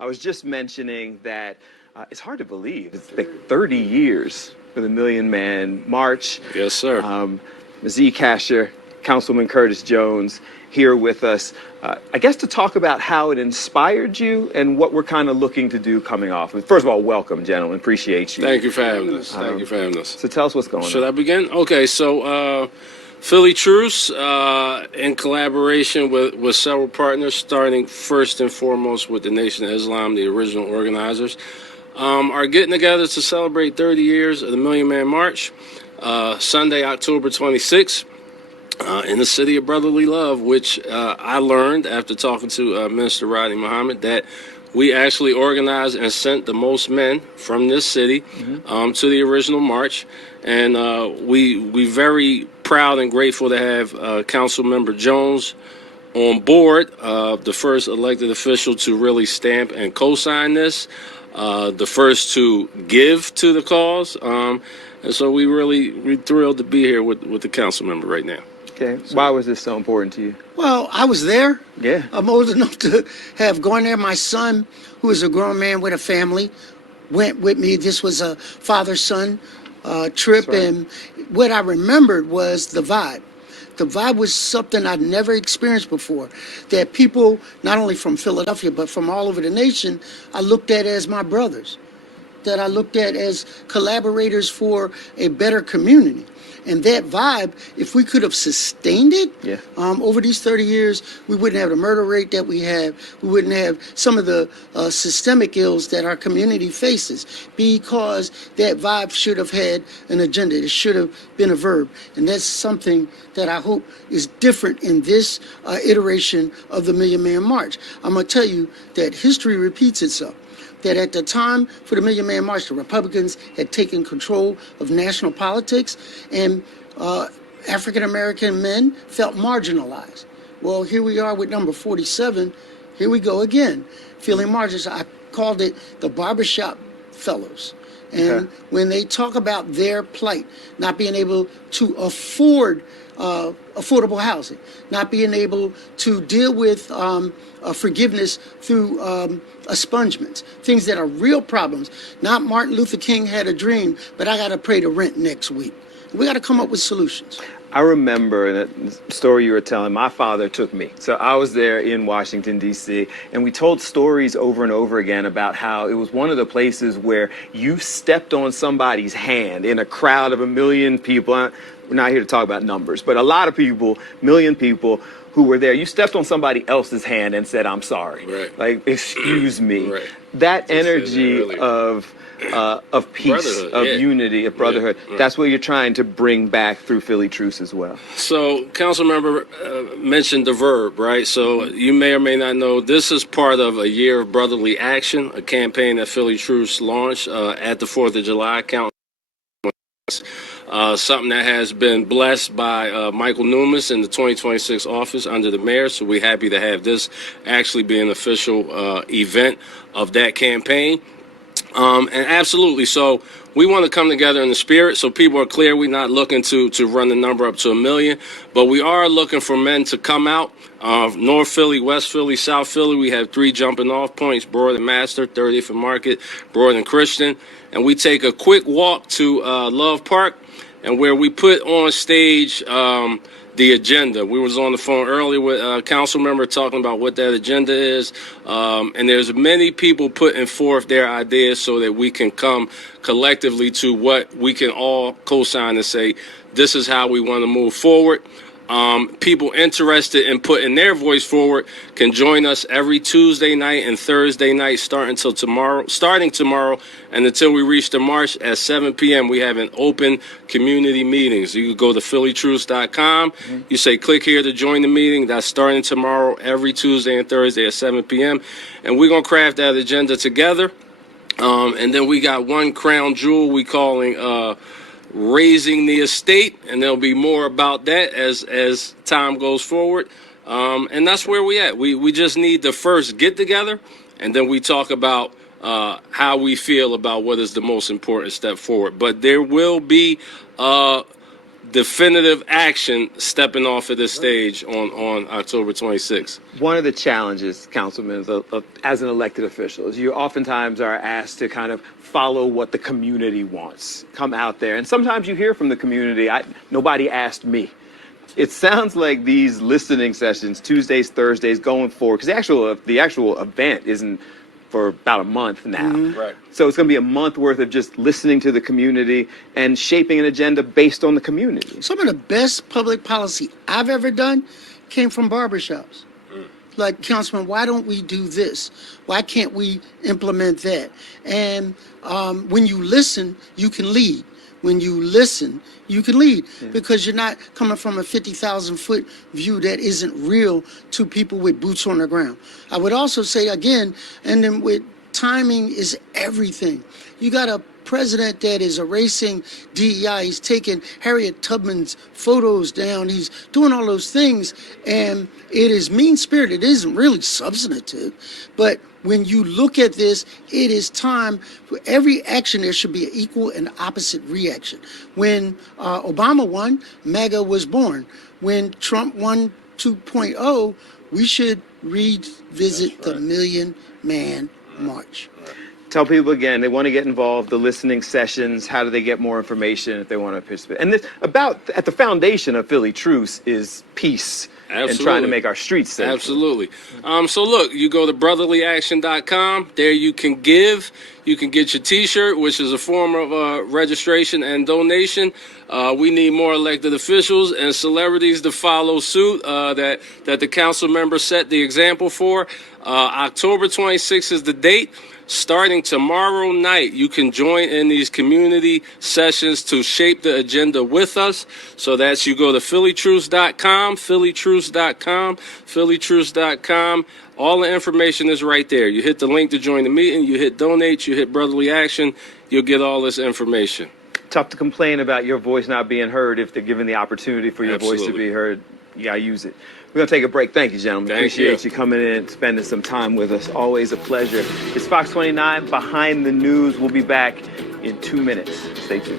I was just mentioning that it's hard to believe. It's like 30 years for the Million Man March. Yes, sir. Z Casher, Councilman Curtis Jones, here with us, I guess to talk about how it inspired you and what we're kind of looking to do coming off. First of all, welcome, gentlemen. Appreciate you. Thank you for having us. Thank you for having us. So tell us what's going on. Should I begin? Okay, so Philly Truce, in collaboration with several partners, starting first and foremost with the Nation of Islam, the original organizers, are getting together to celebrate 30 years of the Million Man March, Sunday, October 26th. In the city of brotherly love, which I learned after talking to Minister Rodney Muhammad that we actually organized and sent the most men from this city to the original march. And we very proud and grateful to have Council Member Jones on board, the first elected official to really stamp and co-sign this, the first to give to the cause. And so we're thrilled to be here with the council member right now. Okay. Why was this so important to you? Well, I was there. Yeah. I'm old enough to have gone there. My son, who is a grown man with a family, went with me. This was a father-son trip. Right. And what I remembered was the vibe. The vibe was something I'd never experienced before. That people, not only from Philadelphia, but from all over the nation, I looked at as my brothers. That I looked at as collaborators for a better community. And that vibe, if we could have sustained it over these 30 years, we wouldn't have the murder rate that we have. We wouldn't have some of the systemic ills that our community faces, because that vibe should have had an agenda. It should have been a verb. And that's something that I hope is different in this iteration of the Million Man March. I'm going to tell you that history repeats itself. That at the time for the Million Man March, the Republicans had taken control of national politics, and African-American men felt marginalized. Well, here we are with number 47. Here we go again, feeling marginalized. I called it the barbershop fellows. And when they talk about their plight, not being able to afford affordable housing, not being able to deal with forgiveness through expungements, things that are real problems. Not Martin Luther King had a dream, but I got to pay the rent next week. We got to come up with solutions. I remember the story you were telling. My father took me. So I was there in Washington, D.C., and we told stories over and over again about how it was one of the places where you stepped on somebody's hand in a crowd of 1 million people. We're not here to talk about numbers, but a lot of people, 1 million people who were there. You stepped on somebody else's hand and said, "I'm sorry." Right. Like, excuse me. Right. That energy of peace, of unity, of brotherhood. Yeah, right. That's what you're trying to bring back through Philly Truce as well. So, council member mentioned the verb, right? So you may or may not know this is part of a year of brotherly action, a campaign that Philly Truce launched at the 4th of July. Something that has been blessed by Michael Newmas in the 2026 office under the mayor. So we're happy to have this actually be an official event of that campaign. And absolutely. So we want to come together in the spirit. So people are clear. We're not looking to run the number up to 1 million, but we are looking for men to come out. North Philly, West Philly, South Philly. We have 3 jumping off points: Broad and Master, 30th and Market, Broad and Christian. And we take a quick walk to Love Park, and where we put on stage the agenda. We was on the phone earlier with a council member talking about what that agenda is. And there's many people putting forth their ideas so that we can come collectively to what we can all co-sign and say, this is how we want to move forward. People interested in putting their voice forward can join us every Tuesday night and Thursday night starting tomorrow and until we reach the march at 7 p.m. We have an open community meeting. So you can go to phillytruce.com. You say click here to join the meeting. That's starting tomorrow every Tuesday and Thursday at 7 p.m. And we're going to craft that agenda together. And then we got one crown jewel we calling raising the estate, and there'll be more about that as time goes forward. And that's where we at. We just need to first get together, and then we talk about how we feel about what is the most important step forward. But there will be definitive action stepping off of this stage on October 26th. One of the challenges, Councilman, as an elected official, is you oftentimes are asked to kind of follow what the community wants. Come out there. And sometimes you hear from the community, nobody asked me. It sounds like these listening sessions, Tuesdays, Thursdays, going forward, because the actual event isn't for about a month now. Right. So it's going to be a month worth of just listening to the community and shaping an agenda based on the community. Some of the best public policy I've ever done came from barbershops. Like, Councilman, why don't we do this? Why can't we implement that? And when you listen, you can lead. When you listen, you can lead, because you're not coming from a 50,000-foot view that isn't real to people with boots on the ground. I would also say again, and then with timing is everything. You got a president that is erasing DEI. He's taking Harriet Tubman's photos down. He's doing all those things, and it is mean-spirited. It isn't really substantive, but when you look at this, it is time for every action. There should be an equal and opposite reaction. When Obama won, MAGA was born. When Trump won 2.0, we should revisit the Million Man March. Tell people again, they want to get involved, the listening sessions, how do they get more information if they want to participate? And this, at the foundation of Philly Truce is peace. Absolutely. And trying to make our streets safe. Absolutely. So look, you go to brotherlyaction.com. There you can give. You can get your T-shirt, which is a form of registration and donation. We need more elected officials and celebrities to follow suit that the council members set the example for. October 26th is the date. Starting tomorrow night, you can join in these community sessions to shape the agenda with us. So that's, you go to phillytruce.com, phillytruce.com, phillytruce.com. All the information is right there. You hit the link to join the meeting, you hit donate, you hit brotherly action, you'll get all this information. Tough to complain about your voice not being heard if they're given the opportunity for your voice to Absolutely. be heard. You gotta use it. We're going to take a break. Thank you, gentlemen. Thank Appreciate you. you coming in, spending some time with us. Always a pleasure. It's Fox 29 Behind the News. We'll be back in 2 minutes. Stay tuned.